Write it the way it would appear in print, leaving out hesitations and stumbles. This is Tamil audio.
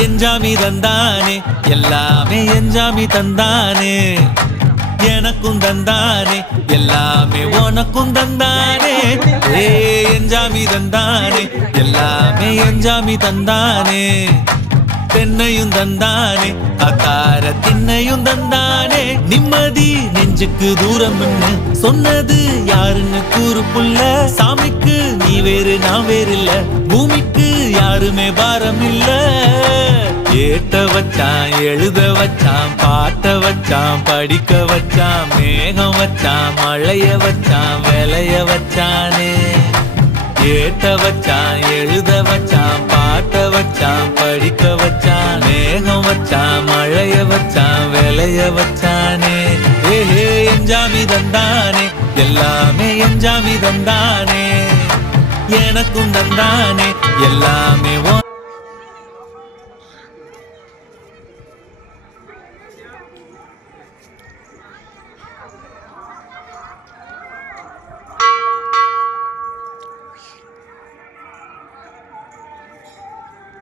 எஞ்சாமி தந்தானே எல்லாமே எஞ்சாமி தந்தானே எனக்கும் தந்தானே எல்லாமே உனக்கும் தந்தானே ஏ எஞ்சாமி தந்தானே எல்லாமே எஞ்சாமி தந்தானே தென்னையும் தந்தானே அக்கார திண்ணையும் தந்தானே நிம்மதி நெஞ்சுக்கு தூரம் சொன்னது யாருன்னு கூறு புள்ள சாமிக்கு நீ வேறு நான் வேறு இல்ல பூமிக்கு யாருமே பாரம் இல்ல ஏட்ட வச்சான் எழுத வச்சான் பாட்ட வச்சான் படிக்க வச்சான் மேகம் வச்சான் மழைய வச்சான் விளைய வச்சானே ஏட்ட வச்சான் எழுத வச்சான் பாட்ட வச்சான் படிக்க வச்சான் மேகம் வச்சான் மழைய வச்சான் விளைய வச்சானே ஏஹே எஞ்சாமி தந்தானே எல்லாமே எஞ்சாமி தந்தானே எனக்கும் தந்தானே எல்லாமே